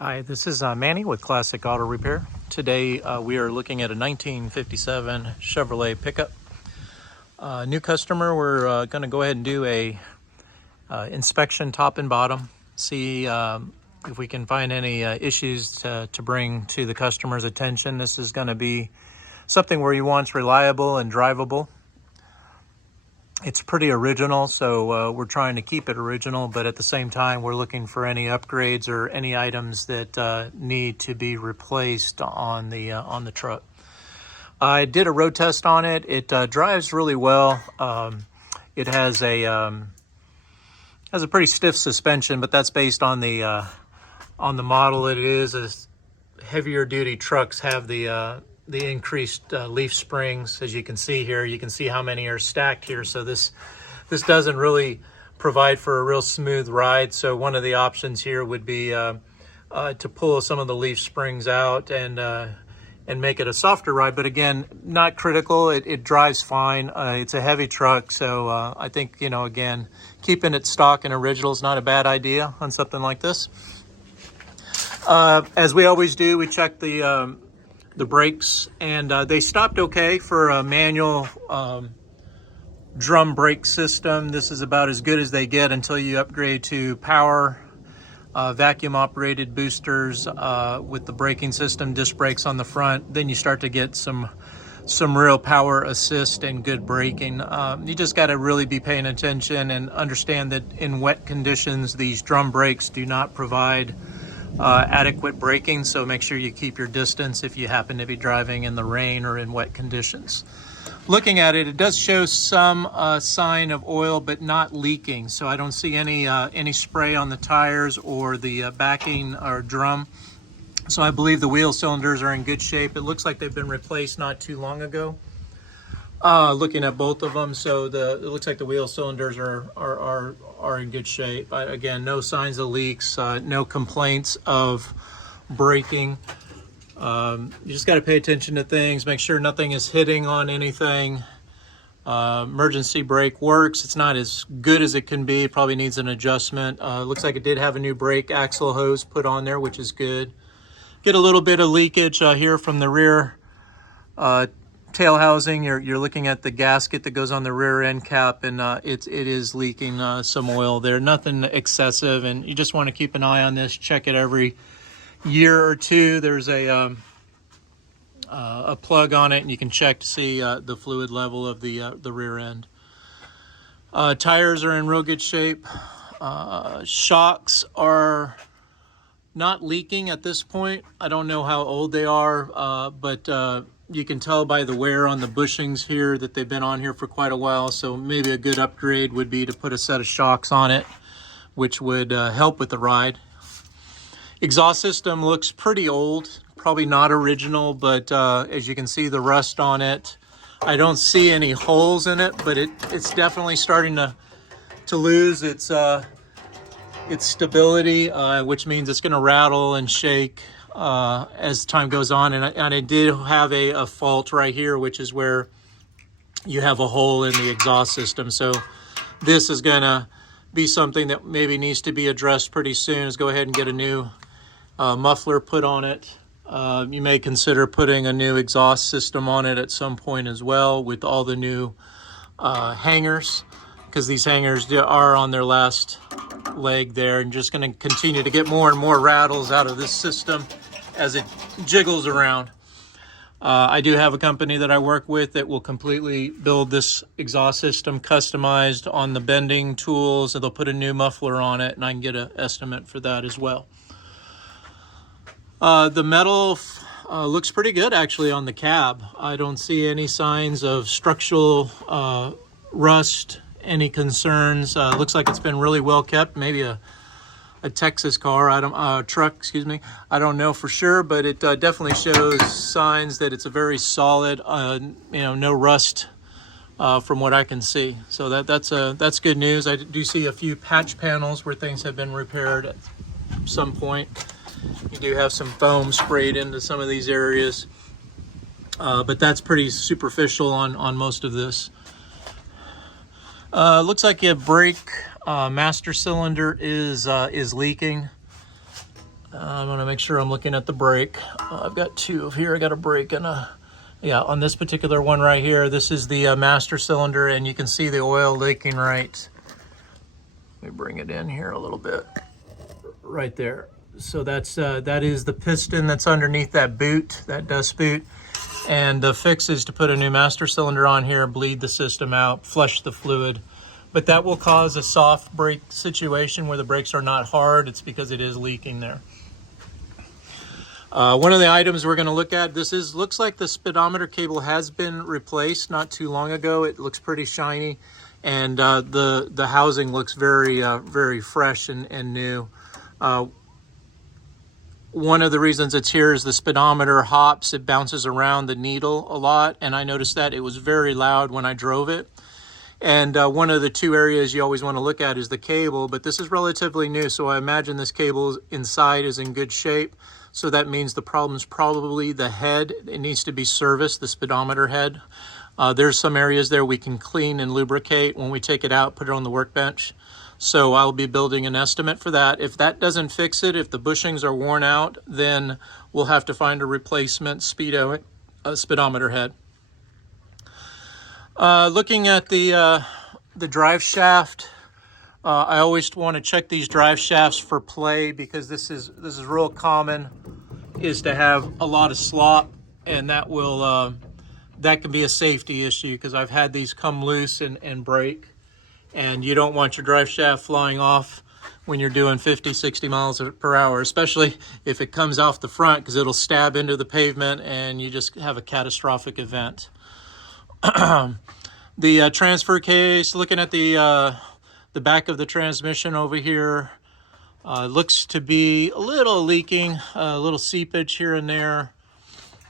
Hi, this is Manny with Classic Auto Repair. Today we are looking at a 1957 Chevrolet pickup. New customer, we're going to go ahead and do a inspection top and bottom, see if we can find any issues to bring to the customer's attention. This is going to be something where he wants reliable and drivable. It's pretty original, so we're trying to keep it original, but at the same time we're looking for any upgrades or any items that need to be replaced on the truck. I did a road test on it. It drives really well. It has a pretty stiff suspension, but that's based on the model it is. As heavier duty trucks have the increased leaf springs. As you can see here, you can see how many are stacked here. So this doesn't really provide for a real smooth ride. So one of the options here would be to pull some of the leaf springs out and make it a softer ride. But again, not critical. It drives fine. It's a heavy truck, so I think, again, keeping it stock and original is not a bad idea on something like this. As we always do, we check the brakes, and they stopped okay for a manual drum brake system. This is about as good as they get until you upgrade to power vacuum operated boosters with the braking system, disc brakes on the front. Then you start to get some real power assist and good braking. You just got to really be paying attention and understand that in wet conditions these drum brakes do not provide adequate braking, so make sure you keep your distance if you happen to be driving in the rain or in wet conditions. Looking at it, it does show some sign of oil, but not leaking, so I don't see any spray on the tires or the backing or drum. So I believe the wheel cylinders are in good shape. It looks like they've been replaced not too long ago. Looking at both of them, so it looks like the wheel cylinders are in good shape. Again, no signs of leaks, no complaints of braking. You just got to pay attention to things, make sure nothing is hitting on anything. Emergency brake works. It's not as good as it can be. It probably needs an adjustment. Looks like it did have a new brake axle hose put on there, which is good. Get a little bit of leakage here from the rear tail housing. You're looking at the gasket that goes on the rear end cap, and it is leaking some oil there. Nothing excessive, and you just want to keep an eye on this. Check it every year or two. There's a plug on it, and you can check to see the fluid level of the rear end. Tires are in real good shape. Shocks are not leaking at this point. I don't know how old they are, but you can tell by the wear on the bushings here that they've been on here for quite a while. So maybe a good upgrade would be to put a set of shocks on it, which would help with the ride. Exhaust system looks pretty old, probably not original, but as you can see, the rust on it. I don't see any holes in it, but it's definitely starting to lose its stability, which means it's going to rattle and shake as time goes on. And I did have a fault right here, which is where you have a hole in the exhaust system. So this is going to be something that maybe needs to be addressed pretty soon. Is go ahead and get a new muffler put on it. You may consider putting a new exhaust system on it at some point as well, with all the new hangers, because these hangers are on their last leg there, and just going to continue to get more and more rattles out of this system as it jiggles around. I do have a company that I work with that will completely build this exhaust system customized on the bending tools, and they'll put a new muffler on it, and I can get an estimate for that as well. The metal looks pretty good actually on the cab. I don't see any signs of structural rust, any concerns. Looks like it's been really well kept. Maybe a Texas car, truck, excuse me. I don't know for sure, but it definitely shows signs that it's a very solid, no rust from what I can see. So that's good news. I do see a few patch panels where things have been repaired at some point. You do have some foam sprayed into some of these areas, but that's pretty superficial on most of this. Looks like your brake master cylinder is leaking. I'm going to make sure I'm looking at the brake. I've got two of here. I got a brake and a, yeah, on this particular one right here, this is the master cylinder, and you can see the oil leaking right. Let me bring it in here a little bit. Right there. So that's that is the piston that's underneath that boot, that dust boot. And the fix is to put a new master cylinder on here, bleed the system out, flush the fluid. But that will cause a soft brake situation where the brakes are not hard. It's because it is leaking there. One of the items we're going to look at, looks like the speedometer cable has been replaced not too long ago. It looks pretty shiny, and the housing looks very very fresh and new. One of the reasons it's here is the speedometer hops. It bounces around the needle a lot, and I noticed that it was very loud when I drove it. And one of the two areas you always want to look at is the cable, but this is relatively new, so I imagine this cable inside is in good shape. So that means the problem is probably the head. It needs to be serviced, the speedometer head. There's some areas there we can clean and lubricate when we take it out, put it on the workbench. So I'll be building an estimate for that. If that doesn't fix it, if the bushings are worn out, then we'll have to find a replacement speedometer head. Looking at the drive shaft, I always want to check these drive shafts for play, because this is real common, is to have a lot of slop, and that will that can be a safety issue, because I've had these come loose and break, and you don't want your drive shaft flying off when you're doing 50, 60 miles per hour, especially if it comes off the front, because it'll stab into the pavement and you just have a catastrophic event. The transfer case, looking at the back of the transmission over here, looks to be a little leaking, a little seepage here and there.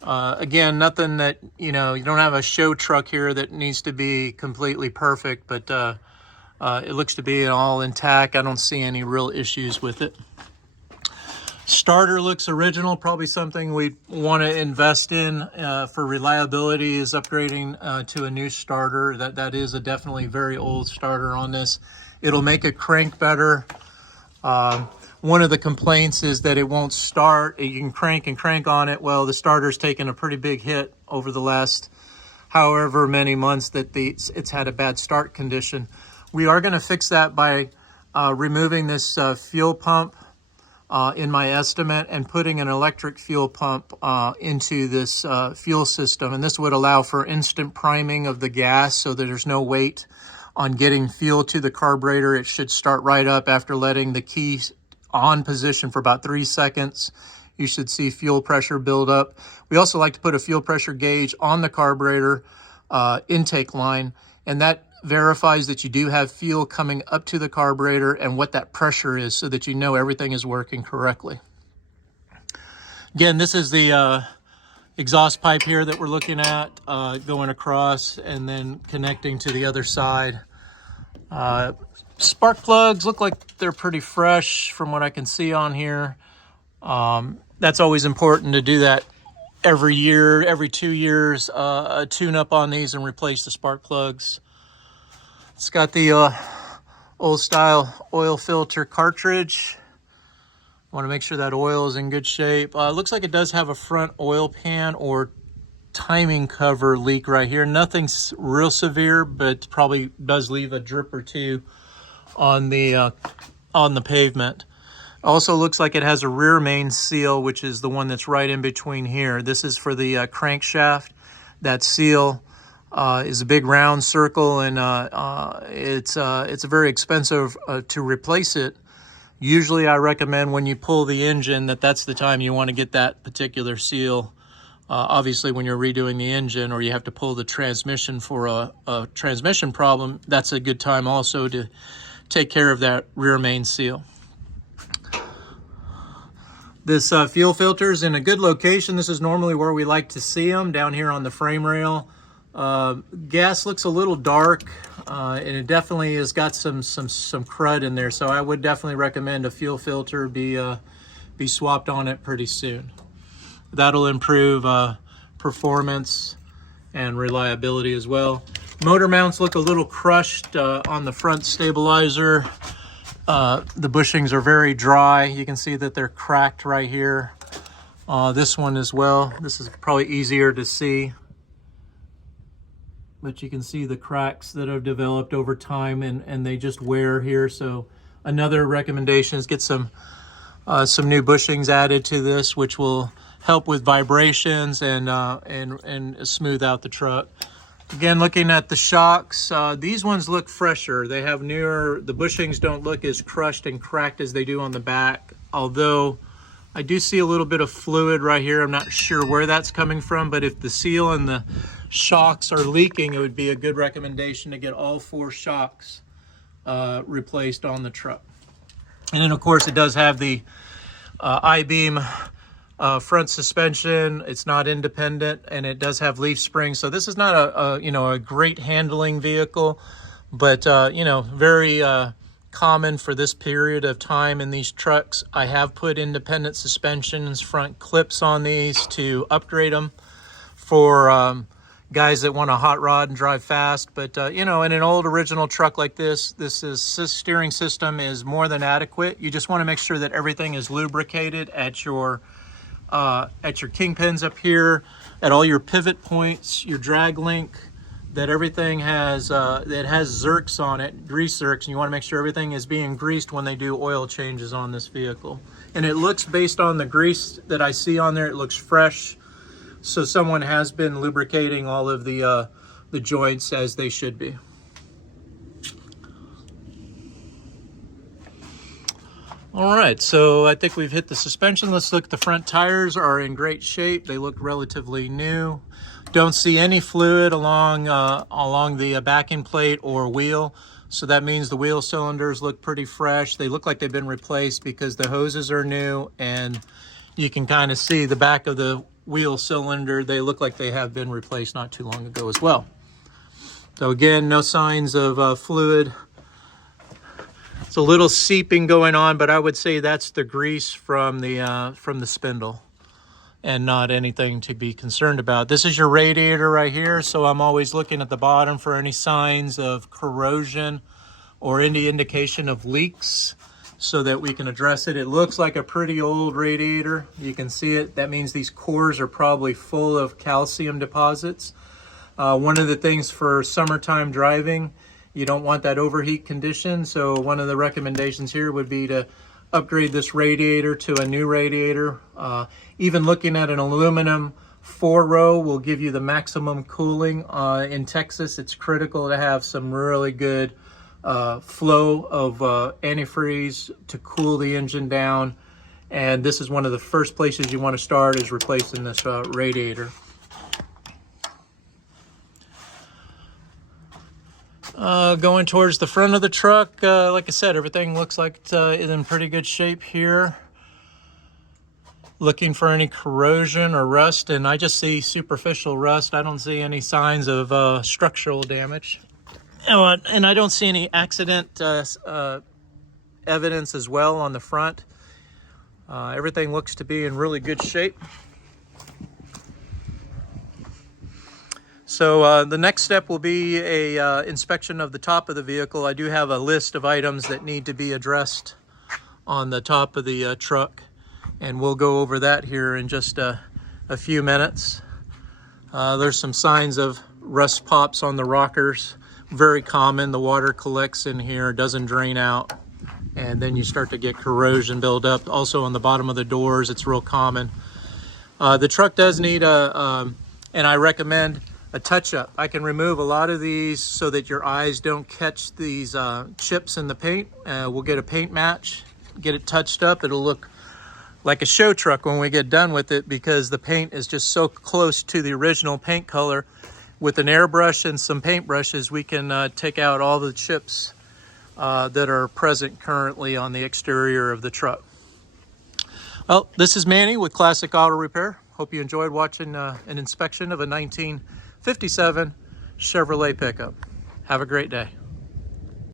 Again, nothing that, you don't have a show truck here that needs to be completely perfect, but it looks to be all intact. I don't see any real issues with it. Starter looks original, probably something we want to invest in for reliability, is upgrading to a new starter. That is a definitely very old starter on this. It'll make it crank better. One of the complaints is that it won't start. You can crank and crank on it. Well, the starter's taken a pretty big hit over the last however many months that it's had a bad start condition. We are going to fix that by removing this fuel pump in my estimate, and putting an electric fuel pump into this fuel system. And this would allow for instant priming of the gas, so that there's no wait on getting fuel to the carburetor. It should start right up after letting the key on position for about 3 seconds. You should see fuel pressure build up. We also like to put a fuel pressure gauge on the carburetor intake line, and that verifies that you do have fuel coming up to the carburetor and what that pressure is, so that you know everything is working correctly. Again, this is the exhaust pipe here that we're looking at, going across and then connecting to the other side. Spark plugs look like they're pretty fresh from what I can see on here. That's always important to do that every year, every 2 years, a tune-up on these and replace the spark plugs. It's got the old style oil filter cartridge. I want to make sure that oil is in good shape. Looks like it does have a front oil pan or timing cover leak right here. Nothing real severe, but probably does leave a drip or two on the pavement. Also looks like it has a rear main seal, which is the one that's right in between here. This is for the crankshaft. That seal is a big round circle, and it's very expensive to replace it. Usually I recommend when you pull the engine that's the time you want to get that particular seal. Obviously when you're redoing the engine, or you have to pull the transmission for a transmission problem, that's a good time also to take care of that rear main seal. This fuel filter is in a good location. This is normally where we like to see them, down here on the frame rail. Gas looks a little dark, and it definitely has got some crud in there, so I would definitely recommend a fuel filter be swapped on it pretty soon. That'll improve performance and reliability as well. Motor mounts look a little crushed on the front stabilizer. The bushings are very dry. You can see that they're cracked right here. This one as well. This is probably easier to see, but you can see the cracks that have developed over time, and they just wear here. So another recommendation is get some new bushings added to this, which will help with vibrations and smooth out the truck. Again, looking at the shocks, these ones look fresher. They have newer, the bushings don't look as crushed and cracked as they do on the back, although I do see a little bit of fluid right here. I'm not sure where that's coming from, but if the seal and the shocks are leaking, it would be a good recommendation to get all 4 shocks replaced on the truck. And then of course it does have the I-beam front suspension. It's not independent, and it does have leaf springs. So this is not a great handling vehicle, but very common for this period of time in these trucks. I have put independent suspensions, front clips on these to upgrade them for guys that want a hot rod and drive fast. But in an old original truck like this steering system is more than adequate. You just want to make sure that everything is lubricated at your kingpins up here, at all your pivot points, your drag link, that everything has that has zerks on it, grease zerks, and you want to make sure everything is being greased when they do oil changes on this vehicle. And it looks, based on the grease that I see on there, it looks fresh. So someone has been lubricating all of the joints as they should be. All right, so I think we've hit the suspension. Let's look. The front tires are in great shape. They look relatively new. Don't see any fluid along the backing plate or wheel. So that means the wheel cylinders look pretty fresh. They look like they've been replaced because the hoses are new, and you can kind of see the back of the wheel cylinder. They look like they have been replaced not too long ago as well. So again, no signs of fluid. It's a little seeping going on, but I would say that's the grease from the spindle and not anything to be concerned about. This is your radiator right here, so I'm always looking at the bottom for any signs of corrosion or any indication of leaks so that we can address it. It looks like a pretty old radiator. You can see it. That means these cores are probably full of calcium deposits. One of the things for summertime driving, you don't want that overheat condition, so one of the recommendations here would be to upgrade this radiator to a new radiator. Even looking at an aluminum 4-row will give you the maximum cooling. In Texas, it's critical to have some really good flow of antifreeze to cool the engine down, and this is one of the first places you want to start, is replacing this radiator. Going towards the front of the truck, like I said, everything looks like it's in pretty good shape here. Looking for any corrosion or rust, and I just see superficial rust. I don't see any signs of structural damage. And I don't see any accident evidence as well on the front. Everything looks to be in really good shape. So the next step will be a inspection of the top of the vehicle. I do have a list of items that need to be addressed on the top of the truck, and we'll go over that here in just a few minutes. There's some signs of rust pops on the rockers. Very common. The water collects in here, doesn't drain out, and then you start to get corrosion build up. Also on the bottom of the doors, it's real common. The truck does need and I recommend a touch-up. I can remove a lot of these so that your eyes don't catch these chips in the paint. We'll get a paint match, get it touched up. It'll look like a show truck when we get done with it, because the paint is just so close to the original paint color. With an airbrush and some paint brushes, we can take out all the chips that are present currently on the exterior of the truck. Well, this is Manny with Classic Auto Repair. Hope you enjoyed watching an inspection of a 1957 Chevrolet pickup. Have a great day.